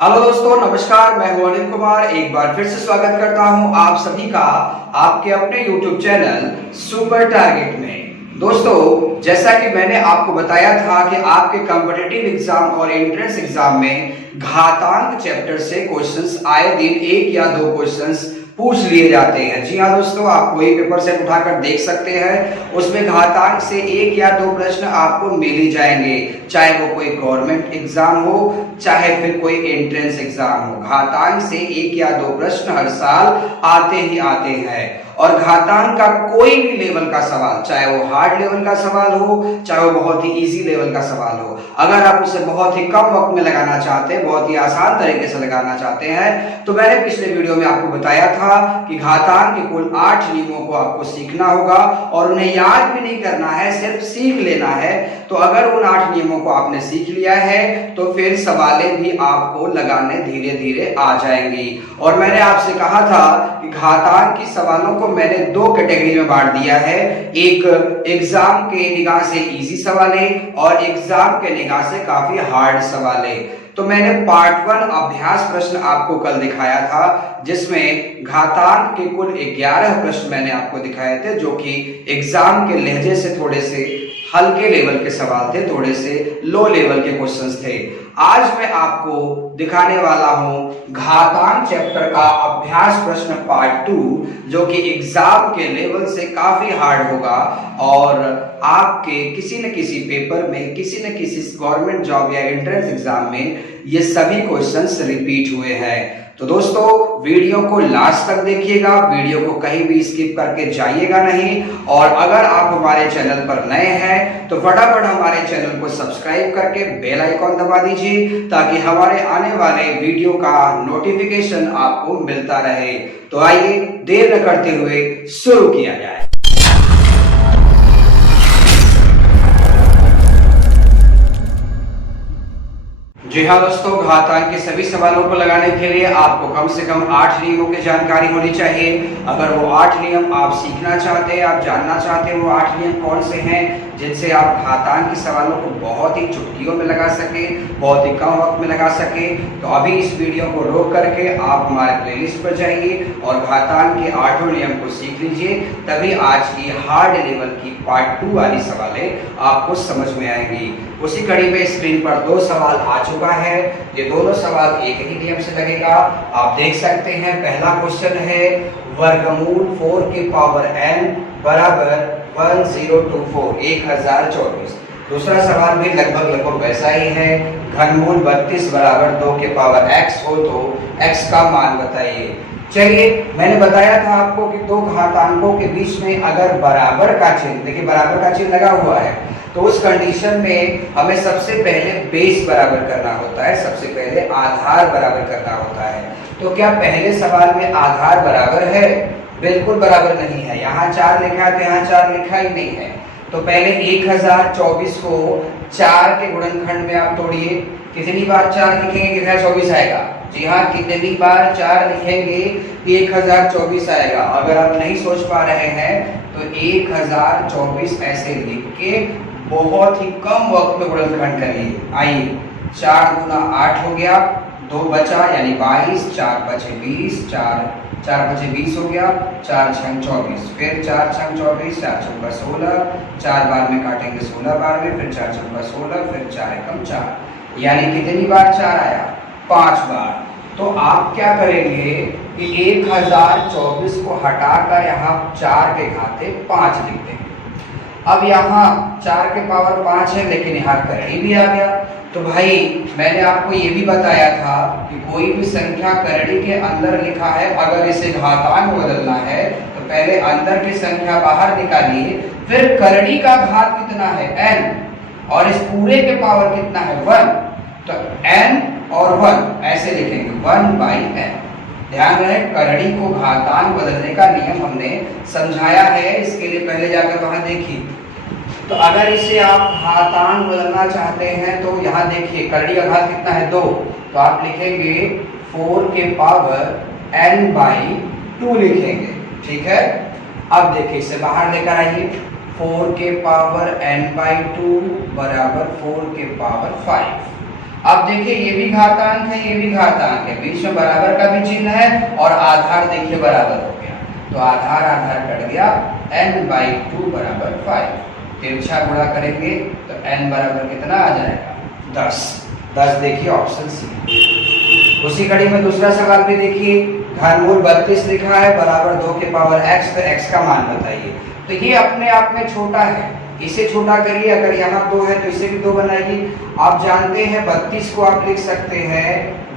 Hello दोस्तों, नमस्कार। मैं हूं अनिल कुमार। एक बार फिर से स्वागत करता हूं आप सभी का आपके अपने YouTube चैनल सुपर टारगेट में। दोस्तों, जैसा कि मैंने आपको बताया था कि आपके कॉम्पिटिटिव एग्जाम और एंट्रेंस एग्जाम में घातांक चैप्टर से क्वेश्चंस आए दिन एक या दो क्वेश्चंस पूछ लिए जाते हैं। जी हाँ दोस्तों, आप कोई पेपर सेट उठाकर देख सकते हैं, उसमें घातांक से एक या दो प्रश्न आपको मिल ही जाएंगे, चाहे वो कोई गवर्नमेंट एग्जाम हो चाहे फिर कोई एंट्रेंस एग्जाम हो। घातांक से एक या दो प्रश्न हर साल आते ही आते हैं। और घातांक का कोई भी लेवल का सवाल, चाहे वो हार्ड लेवल का सवाल हो चाहे वो बहुत ही इजी लेवल का सवाल हो, अगर आप उसे बहुत ही कम वक्त में लगाना चाहते हैं, बहुत ही आसान तरीके से लगाना चाहते हैं, तो मैंने पिछले वीडियो में आपको बताया था कि घातांक के कुल 8 नियमों को आपको सीखना होगा और उन्हें याद भी नहीं करना है, सिर्फ सीख लेना है। तो अगर उन 8 नियमों को आपने सीख लिया है तो फिर सवालें भी आपको लगाने धीरे धीरे आ जाएंगी। और मैंने आपसे कहा था कि घातांक की सवालों को मैंने दो कैटेगरी में बांट दिया है, एक एग्जाम के निगाह से इजी सवालें और एग्जाम के निगाह से काफी हार्ड सवालें। तो मैंने पार्ट 1 अभ्यास प्रश्न आपको कल दिखाया था, जिसमें घातांक के कुल 11 प्रश्न मैंने आपको दिखाए थे, जो कि एग्जाम के लहजे से थोड़े से हल्के लेवल के सवाल थे, थोड़े से लो लेवल के क्वेश्चंस थे। आज मैं आपको दिखाने वाला हूं घातांक चैप्टर का अभ्यास प्रश्न पार्ट 2, जो कि एग्जाम के लेवल से काफी हार्ड होगा और आपके किसी न किसी पेपर में, किसी न किसी गवर्नमेंट जॉब या एंट्रेंस एग्जाम में ये सभी क्वेश्चंस रिपीट हुए हैं। तो दोस्तों, वीडियो को लास्ट तक देखिएगा, वीडियो को कहीं भी स्किप करके जाइएगा नहीं। और अगर आप हमारे चैनल पर नए हैं तो फटाफट हमारे चैनल को सब्सक्राइब करके बेल आइकॉन दबा दीजिए, ताकि हमारे आने वाले वीडियो का नोटिफिकेशन आपको मिलता रहे। तो आइए देर न करते हुए शुरू किया जाए। जी हाँ दोस्तों, घातांक के सभी सवालों को लगाने के लिए आपको कम से कम 8 नियमों की जानकारी होनी चाहिए। अगर वो 8 नियम आप सीखना चाहते हैं, आप जानना चाहते हैं वो 8 नियम कौन से हैं जिनसे आप घातांक के सवालों को बहुत ही चुटकियों में लगा सके, बहुत ही कम वक्त में लगा सके, तो अभी इस वीडियो को रोक करके आप हमारे प्लेलिस्ट पर जाइए और घातांक के 8 नियम को सीख लीजिए। तभी आज की हार्ड लेवल की पार्ट 2 वाली सवालें आपको समझ में आएंगी। उसी कड़ी में स्क्रीन पर 2 सवाल आ चुका है। ये दोनों सवाल एक ही नियम से लगेगा, आप देख सकते हैं। पहला क्वेश्चन है वर्गमूल 4 के पावर n बराबर 1024। दूसरा सवाल भी लगभग वैसा ही है, घनमूल 32 बराबर 2 के पावर x हो तो x का मान बताइए। चलिए, मैंने बताया था आपको कि दो घातांकों के बीच में अगर बराबर का चिन्ह, देखिए बराबर का चिन्ह लगा हुआ है, तो उस कंडीशन में हमें सबसे पहले बेस बराबर करना होता है, सबसे पहले आधार बराबर करना होता है। तो क्या पहले सवाल में आधार बराबर है? बिल्कुल बराबर नहीं है। यहाँ 4 लिखा है तो यहाँ 4 लिखा ही नहीं है। तो पहले 1024 को 4 के गुणनखंड में आप तोड़िए। कितनी बार 4 लिखेंगे कितना 24 आएगा? जी हाँ, कितनी बार 4 लिखेंगे 1024 आएगा। अगर आप नहीं सोच पा रहे हैं तो 1024 ऐसे लिख के बहुत ही कम वक्त में गुणनखंड करिए। आइए, 4 गुना 8 हो गया, 2 बचा यानी 22, 4 बचे 20, 4 बचे 20 हो गया, 4 छंग 24, फिर 4 छंग 24, 4 चौका 16, 4 बार में काटेंगे 16 बार में, फिर 4 चौका 16, फिर 4 एकम 4, यानी कितनी बार 4 आया? 5 बार। तो आप क्या करेंगे कि 1024 को हटाकर यहाँ 4 के घाते 5 लिख देंगे। अब यहाँ 4 के पावर 5 है, लेकिन यहाँ करड़ी भी आ गया। तो भाई, मैंने आपको ये भी बताया था कि कोई भी संख्या करड़ी के अंदर लिखा है, अगर इसे घातांक बदलना है तो पहले अंदर की संख्या बाहर निकालिए, फिर करड़ी का घात कितना है? n, और इस पूरे के पावर कितना है? 1। तो n और 1 ऐसे लिखेंगे, 1/n। ध्यान रहे, करड़ी को घातांक बदलने का नियम हमने समझाया है, इसके लिए पहले जाकर वहां देखिए। तो अगर इसे आप घातांक बदलना चाहते हैं तो यहाँ देखिए, करड़ी का घात कितना है? 2। तो आप लिखेंगे 4 के पावर n/2 लिखेंगे। ठीक है, अब देखिए इसे बाहर लेकर आइए। 4 के पावर n/2 बराबर 4 के पावर 5। अब देखिए ये भी घातांक है, ये भी घातांक है, बीच में बराबर का भी चिन्ह है और आधार देखिए बराबर हो गया, तो आधार आधार कट गया, n/2 बराबर 5। तिरछा गुणा करेंगे तो n बराबर कितना आ जाएगा 10। देखिए ऑप्शन सी। उसी कड़ी में दूसरा सवाल भी देखिए, घनमूल 32 लिखा है बराबर 2 के पावर x, तो x का मान बताइए। तो ये अपने आप में छोटा है, इसे छोटा करिए, अगर यहाँ 2 है तो इसे भी 2 बनाइए। आप जानते हैं 32 को आप लिख सकते हैं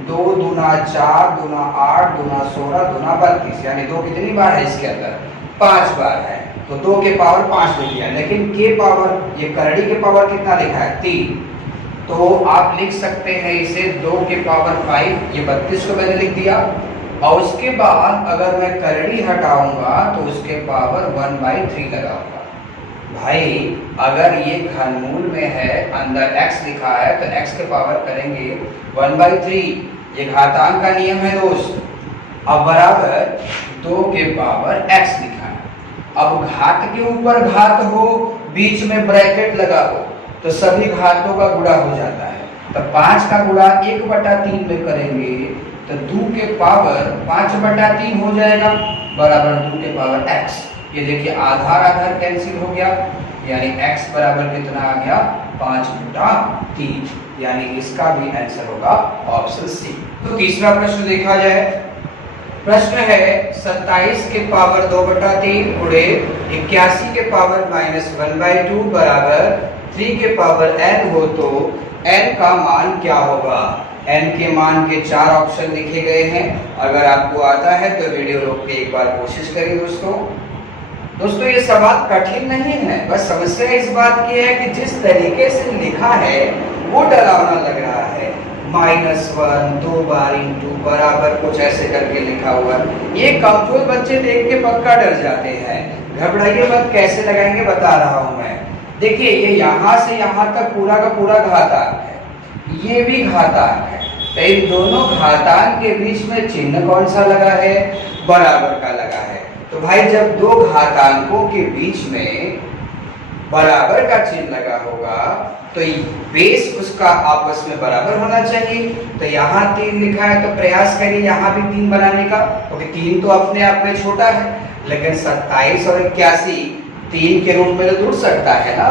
2 दूना 4 दूना 8 दूना 16 दूना 32, यानी 2 कितनी बार है इसके अंदर 5 बार है, तो 2 के पावर 5 लिख दिया। लेकिन के पावर, ये करड़ी के पावर कितना लिखा है 3, तो आप लिख सकते हैं इसे 2 के पावर 5, ये 32 को मैंने लिख दिया। और उसके बाद अगर मैं करड़ी हटाऊंगा तो उसके पावर 1/3 लगाऊंगा। भाई अगर ये घनमूल में है, अंदर x लिखा है, तो x के पावर करेंगे 1/3, ये घातांक का नियम है दोस्त। अब बराबर 2 के पावर x लिखा है। अब घात के ऊपर घात हो, बीच में ब्रैकेट लगा हो, तो सभी घातों का गुणा हो जाता है। तो 5 का गुणा 1/3 में करेंगे तो 2 के पावर 5/3 हो जाएगा बराबर 2 के पावर x। ये देखिए आधार आधार कैंसिल हो गया, यानी x बराबर कितना आ गया 5/3, यानी इसका भी आंसर होगा ऑप्शन सी। तो तीसरा प्रश्न देखा जाए। प्रश्न है 27 के पावर 2/3 गुणे 81 के पावर -1/2 बराबर 3 के पावर n हो तो n का मान क्या होगा। n के मान के 4 ऑप्शन लिखे गए हैं। अगर आपको आता है तो वीडियो रोक के एक बार कोशिश करिए दोस्तों ये सवाल कठिन नहीं है, बस समस्या इस बात की है कि जिस तरीके से लिखा है वो डरावना लग रहा है। -1 2 बार इंटू बराबर कुछ ऐसे करके लिखा हुआ, ये कमजोर बच्चे देख के पक्का डर जाते हैं। घबराइए मत, कैसे लगाएंगे बता रहा हूं मैं। देखिए ये यहाँ से यहाँ तक पूरा का पूरा घातांक है, ये भी घातांक है, तो इन दोनों घातांक के बीच में चिन्ह कौन सा लगा है, बराबर का लगा है। तो भाई जब दो घातांकों के बीच में बराबर का चिन्ह लगा होगा तो बेस उसका आपस में बराबर होना चाहिए। तो यहाँ 3 लिखा है तो प्रयास करिए यहाँ भी 3 बनाने का, क्योंकि 3 तो अपने आप में छोटा है, लेकिन 27 और 81 3 के रूप में तो जुड़ सकता है ना।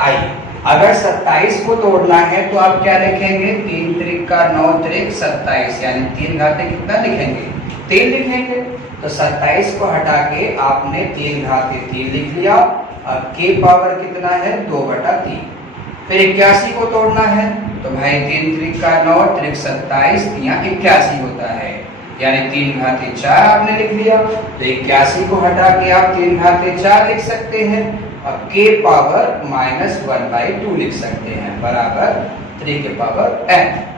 आइए अगर 27 को तोड़ना है तो आप क्या लिखेंगे, 3 त्रिक का 9 त्रिक 27, यानी 3 घाते कितना लिखेंगे 3 लिखेंगे। तो 27 को हटा के आपने 3 घाते 3 लिख लिया। अब के पावर कितना है 2/3। फिर 81 को तोड़ना है तो भाई 3 त्रिक का 9 त्रिक 27, यहाँ 81 होता है, यानी 3 घाते 4 आपने लिख लिया। तो 81 को हटा के आप 3 घाते 4 लिख सकते हैं। अब के पावर -1/2 लिख सकते हैं बराबर 3 के पावर n।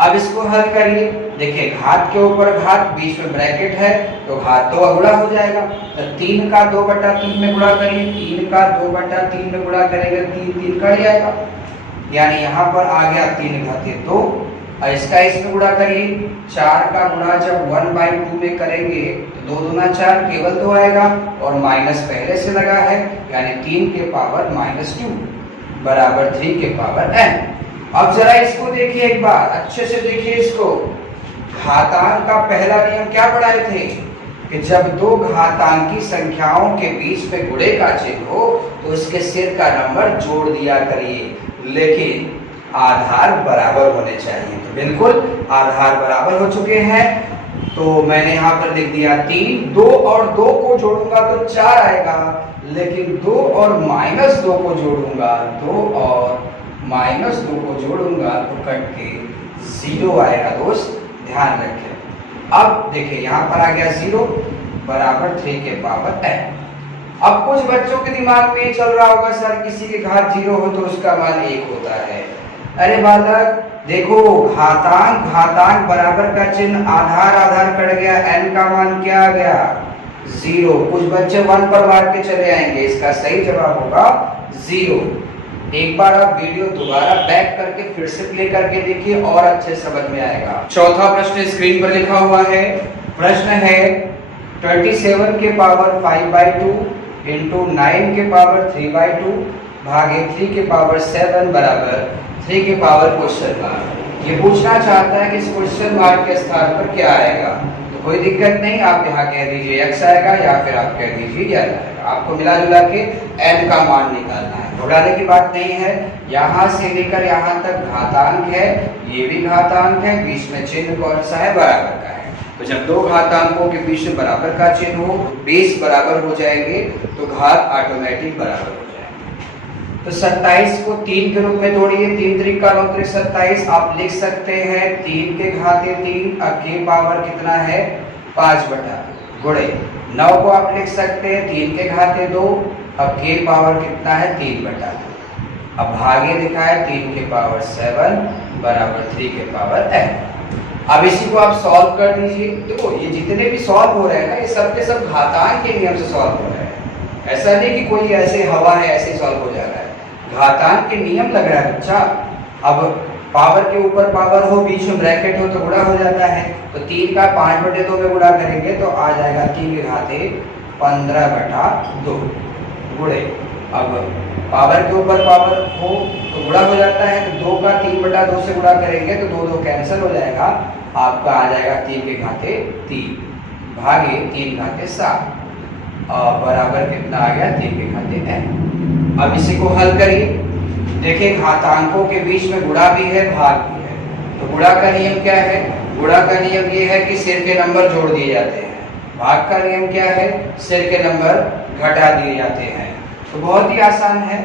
अब इसको हल करिए, देखिए घात के ऊपर घात, बीच में ब्रैकेट है तो घात तो गुणा हो जाएगा। तो 3 का 2/3 में गुणा करिए, 3 का 2/3 में गुणा करेंगे 3 3 कट जाएगा, यानी यहाँ पर आ गया 3 घाते 2। और इसका इसमें गुणा करिए, 4 का गुणा जब 1/2 में करेंगे तो 2 दूना 4 केवल 2 आएगा और माइनस पहले से लगा है, यानी 3 के पावर -2 बराबर 3 के पावर n। अब जरा इसको देखिए एक बार अच्छे से देखिए इसको। घातांक का पहला नियम क्या पढ़ाए थे कि जब दो घातांकी संख्याओं के बीच में गुणे का चिन्ह हो तो उसके सिर का नंबर जोड़ दिया करिए, लेकिन आधार बराबर होने चाहिए। तो बिल्कुल आधार बराबर हो चुके हैं, तो मैंने यहाँ पर लिख दिया 3। 2 और 2 को जोड़ूंगा तो 4 आएगा, लेकिन 2 और -2 को जोड़ूंगा, 2 और -2 को जोड़ूंगा तो कट के 0 आएगा दोस्त, ध्यान रखें। अब देखिए यहाँ पर आ गया 0 बराबर 3 के पावर n। अब कुछ बच्चों के दिमाग में ये चल रहा होगा सर किसी के घात 0 हो तो उसका मान 1 होता है। अरे बालक देखो, घातांक घातांक बराबर का चिन्ह, आधार आधार कट गया, n का मान क्या आ गया 0। कुछ बच्चे 1 पर मार के चले आएंगे, इसका सही जवाब होगा 0। एक बार आप वीडियो दोबारा बैक करके फिर से प्ले करके देखिए और अच्छे समझ में आएगा। चौथा प्रश्न स्क्रीन पर लिखा हुआ है। प्रश्न है 27 के पावर 5/2 इंटू 9 के पावर 3/2 भागे 3 के पावर 7 बराबर 3 के पावर क्वेश्चन मार्क। ये पूछना चाहता है कि इस क्वेश्चन मार्क के स्थान पर क्या आएगा। तो कोई दिक्कत नहीं, आप यहाँ कह दीजिए x आएगा या फिर आप कह दीजिए y आएगा। आपको मिला जुला के n का मान निकालना है, घबराने की बात नहीं है। यहाँ से लेकर यहाँ तक घातांक है, ये भी घातांक है, बीच में चिन्ह कौन सा है, बराबर का है। तो जब दो घातांकों के बीच में बराबर का चिन्ह हो, बेस बराबर हो जाएंगे, तो घात ऑटोमेटिक बराबर हो जाएंगे। तो 27 को 3 के रूप में तोड़िए, 3 3 का 9 3 27। आप लिख सकते हैं 3 के घाते 3, अब के पावर कितना है 5 बटा गुणे 9 को आप लिख सकते हैं 3 के घाते 2, अब के पावर कितना है 3 बटा 2। अब भागे लिखा है 3 के पावर 7 बराबर 3 के पावर n। अब इसी को आप सॉल्व कर दीजिए। देखो ये जितने भी सॉल्व हो रहे हैं ना, ये सब के सब घातांक के नियम से सॉल्व हो रहे हैं। ऐसा नहीं कि कोई ऐसे हवा है ऐसे सॉल्व हो जा रहा है, घातांक के नियम लग रहा है बच्चा। अब पावर के ऊपर पावर हो, बीच में ब्रैकेट हो तो गुणा हो जाता है। तो 3 का 5 बटे 2 में गुणा करेंगे तो आ जाएगा 3 के घाते 15 बटा 2 गुणे। अब पावर के ऊपर पावर हो तो गुणा हो जाता है, तो 2 का 3 बटा 2 से गुणा करेंगे तो 2 2 कैंसिल हो जाएगा, आपका आ जाएगा 3 के घाते 3 भागे 3 घाते 7 और बराबर कितना आ गया 3 के घाते n। अब इसी को हल करिए। देखिए घातांकों के बीच में गुणा भी है भाग भी है। तो गुणा का नियम क्या है, गुणा का नियम ये है कि सिर के नंबर जोड़ दिए जाते हैं। भाग का नियम क्या है, सिर के नंबर घटा दिए जाते हैं। तो बहुत ही आसान है।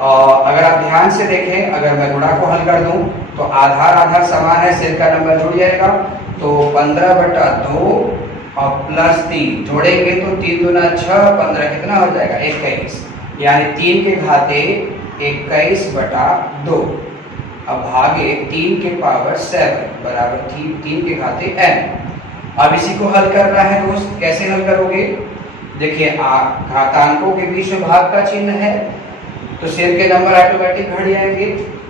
और अगर आप ध्यान से देखें, अगर मैं गुणा को हल कर दूं तो आधार आधार समान है, सिर का नंबर जुड़ जाएगा। तो 15 बटा 2 और प्लस 3 जोड़ेंगे तो 3 दूना 6, 15 कितना हो जाएगा 21, यानी 3 के घाते 21 बटा 2। अब भागे 3 के पावर 7 बराबर 3 के घाते n। अब इसी को हल करना है दोस्त, कैसे हल करोगे। देखिए घातांकों के बीच में भाग का चिन्ह है तो सिर के नंबर ऑटोमेटिक घट जाएंगे।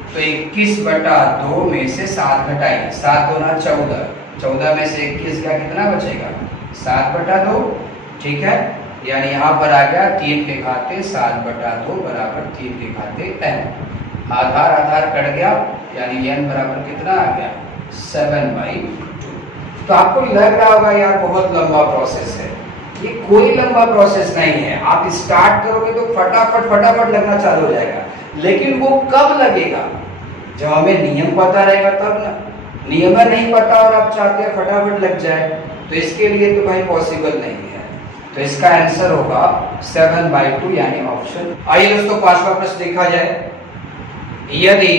तो 21 बटा 2 में से 7 घटाइए, 7 दूना 14, 14 में से 21 का कितना बचेगा 7 बटा 2। ठीक है, यानी यहाँ पर आ गया 3 के घाते 7 बटा 2 बराबर 3 के घाते n। आधार आधार कट गया, यानी n बराबर कितना आ गया 7/2। तो आपको लग रहा होगा यार बहुत लंबा प्रोसेस है, ये कोई लंबा प्रोसेस नहीं है। आप स्टार्ट करोगे तो फटाफट लगना चालू हो जाएगा, लेकिन वो कब लगेगा जब हमें नियम पता रहेगा तब ना। नियम नहीं पता और आप चाहते हैं फटाफट लग जाए, तो इसके लिए तो भाई पॉसिबल नहीं है। तो इसका आंसर होगा 7/2 यानी ऑप्शन। आइए दोस्तों 5वां प्रश्न देखा जाए। यदि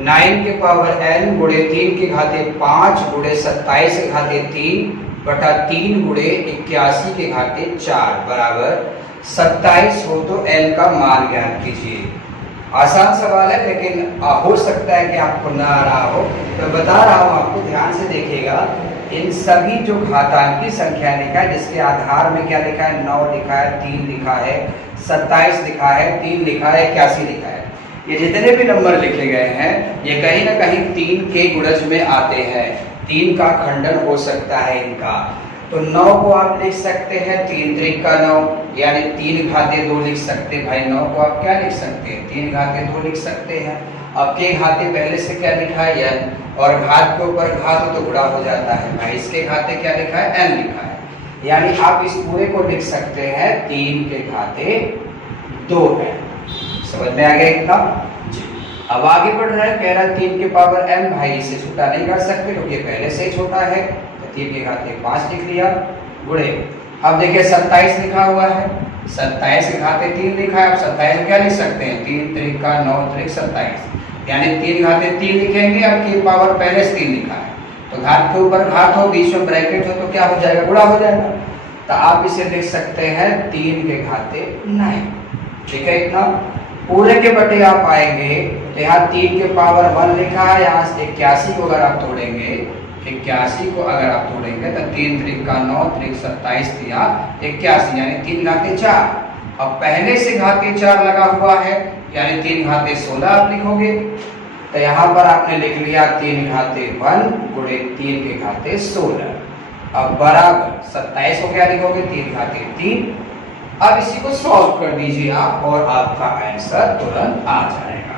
9 के पावर n गुणे 3 के घाते 5 गुणे 27 के घाते 3 बटा 3 गुणे 81 के घाते 4 बराबर 27 हो तो n का मान ज्ञात कीजिए। आसान सवाल है, लेकिन हो सकता है कि आपको ना आ रहा हो, तो बता रहा हूं आपको, ध्यान से देखिएगा। इन सभी जो घातांकी संख्या लिखा है, जिसके आधार में क्या लिखा है 9 लिखा है, 3 लिखा है, 27 लिखा है, 3 लिखा है, 81 लिखा है, ये जितने भी नंबर लिखे गए हैं ये कहीं ना कहीं 3 के गुणज में आते हैं। 3 का खंडन हो सकता है इनका। तो 9 को आप लिख सकते हैं 3 3 का 9, यानी 3 घाते 2 लिख सकते हैं। भाई 9 को आप क्या लिख सकते हैं 3 घाते 2 लिख सकते हैं। अब के घाते पहले से क्या लिखा है n, और घात के ऊपर घात हो तो गुणा हो जाता है। भाई इसके घाते क्या लिखा है n लिखा है, यानी आप इस पूरे को लिख सकते हैं 3 के घाते 2 है। समझ में आ गया इतना जी। अब आगे बढ़ रहा है, कह रहा है 3 के पावर m। भाई इसे छोटा नहीं कर सकते क्योंकि पहले से ही छोटा है, तो 3 के घाते 5 लिख लिया गुणे। अब देखिए 27 लिखा हुआ है, 27 के घाते 3 लिखा है। अब 27 में क्या लिख सकते हैं 3 3 का 9 3 27, यानी 3 घाते 3 लिखेंगे। अब की पावर पहले से 3 लिखा है, तो घात के ऊपर घात हो, बीच में ब्रैकेट हो तो क्या हो जाएगा गुणा हो जाएगा। तो आप इसे लिख सकते हैं 3 के घाते 9। ठीक है, इतना पूरे के बटे आप आएंगे तो यहाँ 3 के पावर 1 लिखा है, यहाँ से 81 को अगर आप तोड़ेंगे, 81 को अगर आप तोड़ेंगे तो 3 3 का 9 3 27 दिया 81, यानी 3 घाते 4। अब पहले से घाते 4 लगा हुआ है, यानी 3 घाते 16 आप लिखोगे। तो यहाँ पर आपने लिख लिया 3 घाते 1 गुणे 3 के घाते 16। अब बराबर 27 को क्या लिखोगे 3 घाते 3। अब इसी को सॉल्व कर दीजिए आप और आपका आंसर तुरंत आ जाएगा।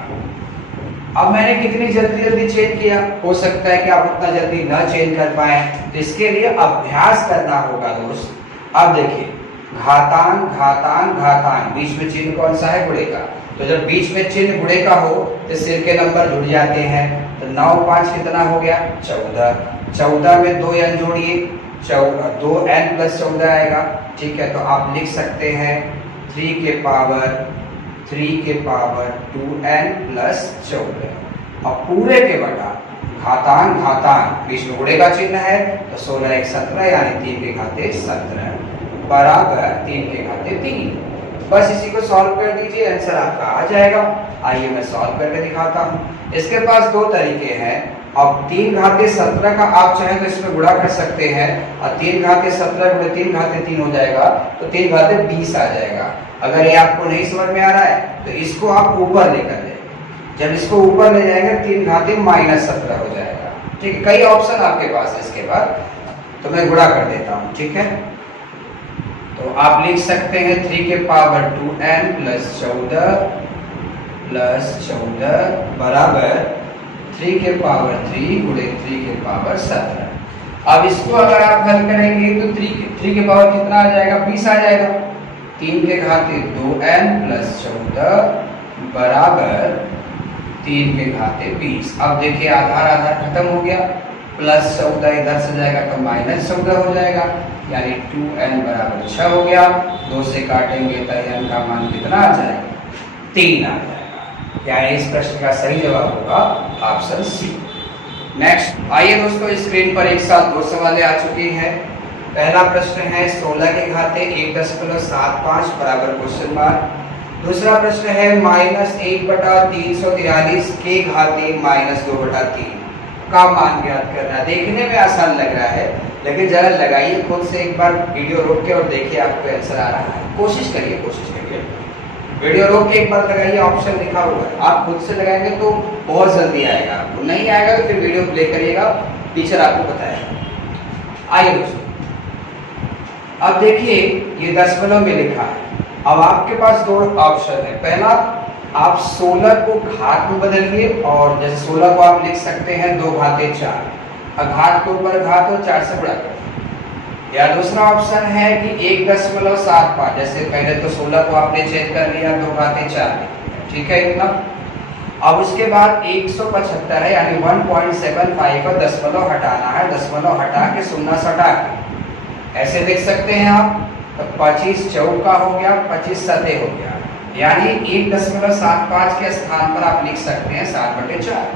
अब मैंने कितनी जल्दी जल्दी चेंज किया, हो सकता है कि आप उतना जल्दी न चेंज कर पाए, तो इसके लिए अभ्यास करना होगा दोस्त। अब देखिए घातांक घातांक घातांक, बीच में चिन्ह कौन सा है, गुणे का। तो जब बीच में चिन्ह गुणे का हो तो सिर के नंबर जुड़ जाते हैं। तो 9 5 कितना हो गया, 14। 14 में 2 n जोड़िए, 2n + 14 आएगा। ठीक है, तो आप लिख सकते हैं 3 के पावर 2n + 14। अब पूरे के बटा घातांक घातांक, बीच में गुणे का चिन्ह है, तो 16 1 17 यानी 3 के घाते 17 बराबर 3 के घाते 3। बस इसी को सॉल्व कर दीजिए, आंसर आपका आ जाएगा। आइए मैं सॉल्व करके दिखाता हूँ। इसके पास दो तरीके हैं। अब 3 घाते 17 का आप चाहें तो इसमें गुणा कर सकते हैं, और 3 घाते 17 गुणे 3 घाते 3 हो जाएगा, तो 3 घाते 20 आ जाएगा। अगर ये आपको नहीं समझ में आ रहा है तो इसको आप ऊपर लेकर जाइए। जब इसको ऊपर ले जाएंगे 3 घाते -17 हो जाएगा। ठीक है, कई ऑप्शन आपके पास है इसके बाद, तो मैं गुणा कर देता हूँ। ठीक है, तो आप लिख सकते हैं 3 के पावर 2n + 14 बराबर 3 के पावर 3 गुणे 3 के पावर 17। अब इसको अगर आप हल करेंगे तो 3 के पावर कितना आ जाएगा, 20 आ जाएगा। 3 के घाते 2n + 14 बराबर 3 के घाते 20। अब देखिए आधार आधार खत्म हो गया, +14 इधर से जाएगा तो -14 हो जाएगा, यानी 2n बराबर 6 हो गया। 2 से काटेंगे तो n का मान कितना आ जाएगा, 3 आ जाएगा। यानी इस प्रश्न का सही जवाब होगा ऑप्शन सी। नेक्स्ट आइए दोस्तों, स्क्रीन पर एक साथ 2 सवालें आ चुकी हैं। पहला प्रश्न है 16 के घाते 1.75 बराबर क्वेश्चन मार्क। दूसरा प्रश्न है -1/343 के घाते -2/3 का मान ज्ञात करना है। देखने में आसान लग रहा है, लेकिन जरा लगाइए खुद से एक बार, वीडियो रोक के और देखिए आपको आंसर आ रहा है। कोशिश करिए वीडियो रोक के एक बार लगाइए, ऑप्शन लिखा हुआ है। आप खुद से लगाएंगे तो बहुत जल्दी आएगा, आपको नहीं आएगा तो फिर वीडियो प्ले करिएगा, टीचर आपको बताएगा। आइए दोस्तों, अब देखिए ये दशमलव में लिखा है। अब आपके पास 2 ऑप्शन है। पहला, आप 16 को घात में बदलिए, और जैसे 16 को आप लिख सकते हैं 2 घाते 4, घात के ऊपर घात और 4 से गुणा कर। या दूसरा ऑप्शन है कि 1.75, जैसे पहले तो 16 को आपने चेंज कर लिया, 2 घाते 4, ठीक है इतना। अब उसके बाद 175 है, यानी 1.75 का दशमलव हटाना है, दशमलव हटा के 0 सटा के ऐसे लिख सकते हैं आप। तो 25 चौका हो गया, 25 सते हो गया, यानी 1.75 के स्थान पर आप लिख सकते हैं 7/4।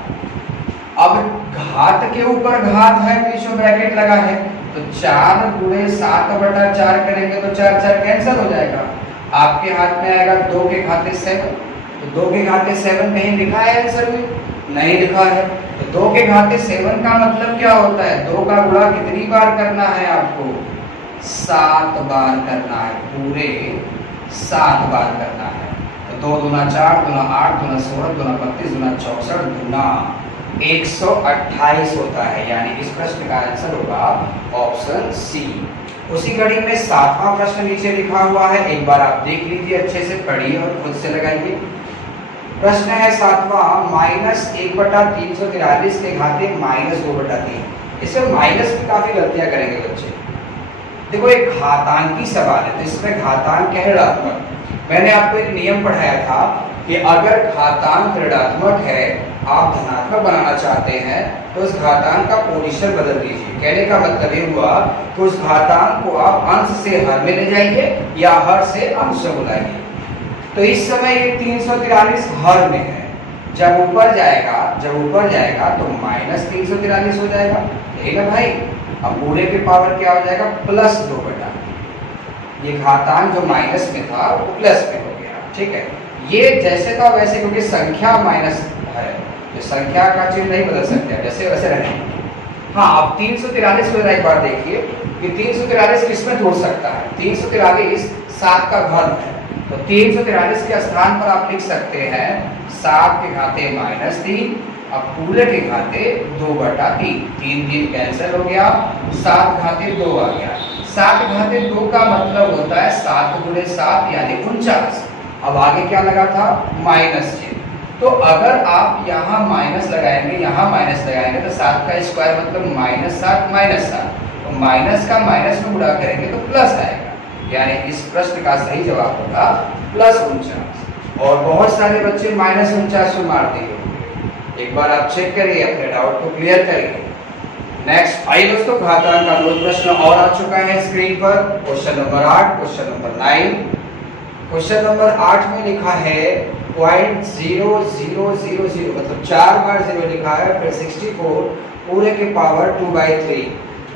अब घात के ऊपर घात है, बीच में ब्रैकेट लगा है, तो 4 गुणे 7/4 करेंगे तो 4 4 कैंसिल हो जाएगा। आपके हाथ में आएगा 2 के घाते 7, तो 2 के घाते 7 कहीं लिखा है आंसर में? नहीं लिखा है। तो 2 के घाते 7 का मतलब क्या होता है, 2 का गुणा कितनी बार करना है आपको, 7 बार करना है, पूरे 7 बार करना है। तो 2 दूना 4, दूना 8, दूना 16, दूना 32, दूना 64, दूना 128 होता है। यानी इस प्रश्न का आंसर होगा ऑप्शन सी। उसी कड़ी में 7वां प्रश्न नीचे लिखा हुआ है, एक बार आप देख लीजिए, अच्छे से पढ़िए और खुद से लगाइए। प्रश्न है 7वां, -1/343 के घाते -2/3। इसमें माइनस की काफी गलतियां करेंगे बच्चे। देखो एक घातांकी सवाल है, तो इसमें घातांक क्या है, ऋणात्मक। मैंने आपको एक नियम पढ़ाया था कि अगर घातांक ऋणात्मक है, आप धनात्मक बनाना चाहते हैं, तो उस घातांक का पोजीशन बदल दीजिए। कहने का मतलब ये हुआ कि उस घातांक को आप अंश से हर में ले जाइए या हर से अंश में बुलाइए। तो इस समय ये 343 हर में है, जब ऊपर जाएगा तो -343 हो जाएगा, यही ना भाई। अब पूरे के पावर क्या हो जाएगा, +2/। ये घातांक जो माइनस में था वो प्लस में हो गया, ठीक है। ये जैसे था वैसे, क्योंकि संख्या माइनस है, तो संख्या का चिन्ह नहीं बदल सकते, जैसे वैसे रहेंगे। हाँ, अब 343 को एक बार देखिए कि 343 किसमें जुड़ सकता है। 343 7 का घन है, तो 343 के स्थान पर आप लिख सकते हैं 7 के घाते -3, अब पूरे के घाते 2/3, 3 कैंसिल हो गया, 7 घाते 2 आ गया। 7 घाते 2 का मतलब होता है 7 गुणे 7 यानी 49। अब आगे क्या लगा था, माइनस चिन्ह, तो अगर आप यहाँ माइनस लगाएंगे, यहाँ माइनस लगाएंगे तो 7 का स्क्वायर मतलब -7 -7, तो माइनस का माइनस में गुणा करेंगे तो प्लस आएगा, यानी इस प्रश्न का सही जवाब होगा +49। और बहुत सारे बच्चे -49 में मारते होंगे, एक बार आप चेक करिए, अपने डाउट को क्लियर करिए। नेक्स्ट आइए दोस्तों, घातांक का 2 प्रश्न और आ चुका है स्क्रीन पर। Question number 8, question number 9। Question number 8 में लिखा है 0.0000 मतलब 4 बार 0 लिखा है, फिर 64 पूरे के पावर 2/3।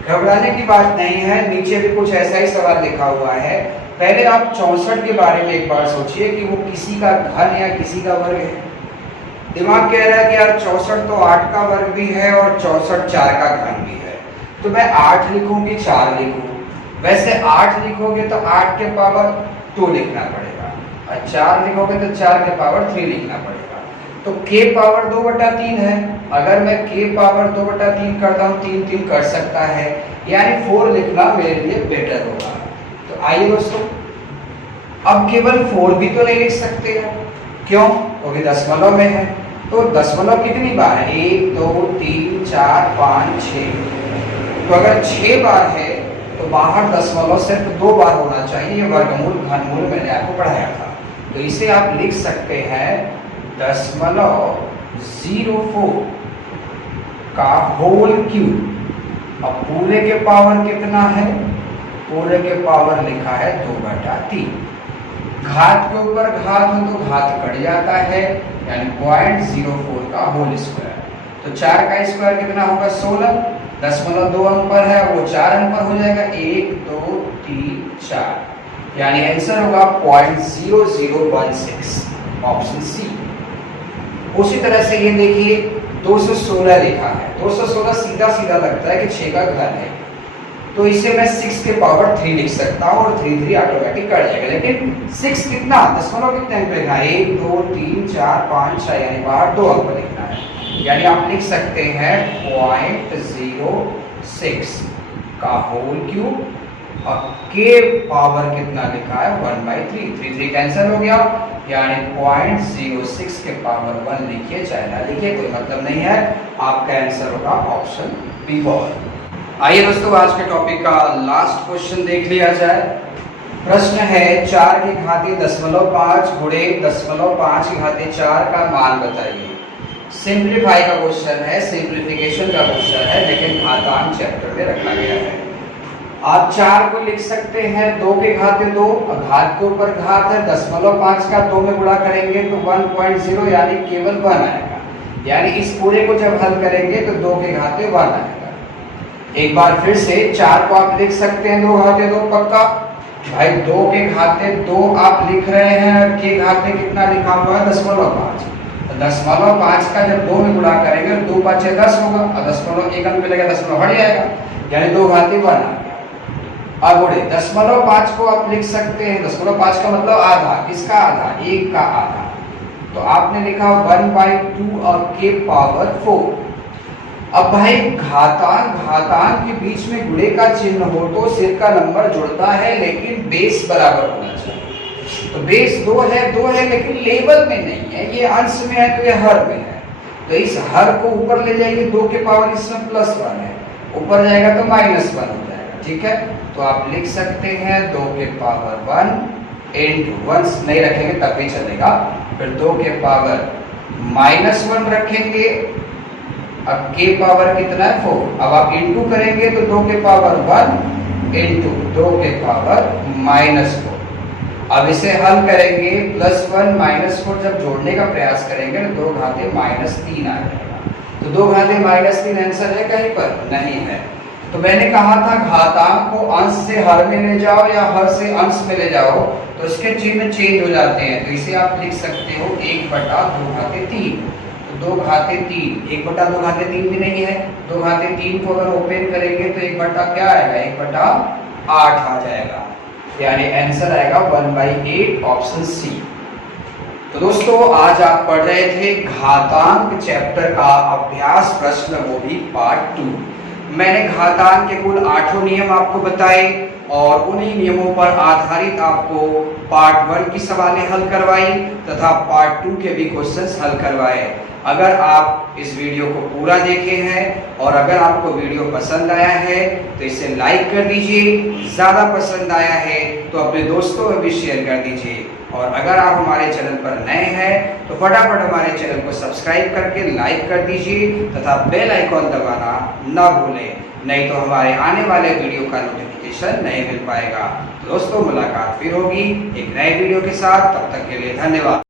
घबराने की बात नहीं है, नीचे भी कुछ ऐसा ही सवाल लिखा हुआ है। पहले आप 64 के बारे में एक बार सोचिए कि वो किसी का घन या किसी का वर्ग है। दिमाग कह रहा है कि यार 64 तो 8 का वर्ग भी है और 64 4 का घन भी है, तो मैं 8 लिखूं कि 4 लिखूं? वैसे 8 लिखोगे तो 8 के पावर 2 लिखना पड़ेगा, और 4 लिखोगे तो 4 के पावर 3 लिखना पड़ेगा। तो k पावर 2/3 है, अगर मैं k पावर 2/3 करता हूँ, 3 3 कर सकता है, यानी 4 लिखना मेरे लिए बेटर होगा। तो आइए दोस्तों, अब केवल 4 भी तो नहीं लिख सकते हैं, क्यों? क्योंकि दशमलव में है। तो दशमलव कितनी बार है? 1 2 3 4 5 6। तो अगर 6 बार है तो बाहर दशमलव सिर्फ 2 बार होना चाहिए। वर्गमूल घनमूल मैंने आपको पढ़ाया था, तो इसे आप लिख सकते हैं 0.04 का होल क्यूब। अब पूरे के पावर कितना है? पूरे के पावर लिखा है 2/3। घात के ऊपर घात हो तो घात कट जाता है, यानी 0.04 का होल स्क्वायर। तो 4 का स्क्वायर कितना होगा? 16। 0.2 अंक पर है, वो 4 अंक पर हो जाएगा, 1 2 3 4, यानी आंसर होगा 0.0016, ऑप्शन सी। उसी तरह से ये देखिए 216 लिखा है। 216 सीधा सीधा लगता है कि 6 का घन है, तो इसे मैं 6 के पावर 3 लिख सकता हूँ और 3 3 ऑटोमेटिक कट जाएगा। लेकिन 6 कितना दशमलव कितने अंक लिखना है? 1 2 3 4 5 6, यानी बाहर 2 अंक लिखना है, यानी आप लिख सकते हैं 0.06 का होल क्यूब, और k पावर कितना लिखा है? 1/3। 3 3 कैंसिल हो गया, यानी 0.06 के पावर 1 लिखिए, चाहे ना लिखिए कोई मतलब नहीं है, आपका आंसर होगा ऑप्शन बी बॉल। आइए दोस्तों, आज के टॉपिक का लास्ट क्वेश्चन देख लिया जाए। प्रश्न है 4 की घाती 0.5 गुणे 0.5 की घाती 4 का मान बताइए। सिंप्लीफाई का क्वेश्चन है, सिंप्लीफिकेशन का क्वेश्चन है, लेकिन घातांक चैप्टर में रखा गया है। आप 4 को लिख सकते हैं 2 के घाते 2, और घात के ऊपर घात है, 0.5 का 2 में गुणा करेंगे तो 1.0, यानी केवल 1 आएगा। यानी इस पूरे को जब हल करेंगे तो 2 के घाते 1 आएगा। एक बार फिर से 4 को आप लिख सकते हैं 2 घाते 2 पक्का। भाई 2 के घाते 2 आप लिख रहे हैं, के घाते कितना लिखा हुआ है? 0.5। तो 0.5 का जब 2 में गुणा करेंगे तो 2 5 10 होगा, और 0.1 अंक पे लगेगा, 0 हट जाएगा, यानी 2 घाते 1 आ गया। अब गुणे 0.5 को आप लिख सकते हैं, 0.5 का मतलब आधा, किसका आधा? 1 का आधा। तो आपने लिखा 1/2 और के पावर 4। अब भाई घातांक के बीच में गुणे का चिन्ह हो तो सिर का नंबर जुड़ता है, लेकिन बेस बराबर होना चाहिए। तो बेस 2 है, लेकिन लेवल में नहीं है, ये अंश में है तो ये हर में है। तो इस हर को ऊपर ले जाएंगे, 2 के पावर इसमें +1 है, ऊपर जाएगा तो -1 हो जाएगा, ठीक है। तो आप लिख सकते हैं 2 के पावर 1 इंटू 1 नहीं रखेंगे तब भी चलेगा, फिर 2 के पावर -1 रखेंगे। अब के पावर कितना है? 4। अब आप इंटू करेंगे तो 2 के पावर 1 इंटू 2 के पावर -4। अब इसे हल करेंगे, +1 -4 जब जोड़ने का प्रयास करेंगे तो 2 घाते -3 आ जाएगा। तो 2 घाते -3 आंसर है कहीं पर? नहीं है। तो मैंने कहा था घातांक को अंश से हर में ले जाओ या हर से अंश में ले जाओ तो इसके चिन्ह चेंज हो जाते हैं। तो इसे आप लिख सकते हो 1/2 घाते 3। 2 घाते 3, 1/2 घाते 3 भी नहीं है, 2 घाते 3 को अगर ओपन करेंगे तो 1 क्या आएगा? 1/8 आ जाएगा, यानी आंसर आएगा 1/8, ऑप्शन सी। तो दोस्तों आज आप पढ़ रहे थे घातांक चैप्टर का अभ्यास प्रश्न, वो भी पार्ट 2। मैंने घातांक के कुल 8 नियम आपको बताए, और उन्हीं नियमों पर आधारित आपको पार्ट 1 की सवालें हल करवाई तथा पार्ट 2 के भी क्वेश्चंस हल करवाए। अगर आप इस वीडियो को पूरा देखे हैं और अगर आपको वीडियो पसंद आया है तो इसे लाइक कर दीजिए, ज़्यादा पसंद आया है तो अपने दोस्तों में भी शेयर कर दीजिए। और अगर आप हमारे चैनल पर नए हैं तो फटाफट हमारे चैनल को सब्सक्राइब करके लाइक कर दीजिए तथा बेल आइकॉन दबाना ना भूलें, नहीं तो हमारे आने वाले वीडियो का नोटिफिकेशन नहीं मिल पाएगा। तो दोस्तों, मुलाकात फिर होगी एक नए वीडियो के साथ, तब तक के लिए धन्यवाद।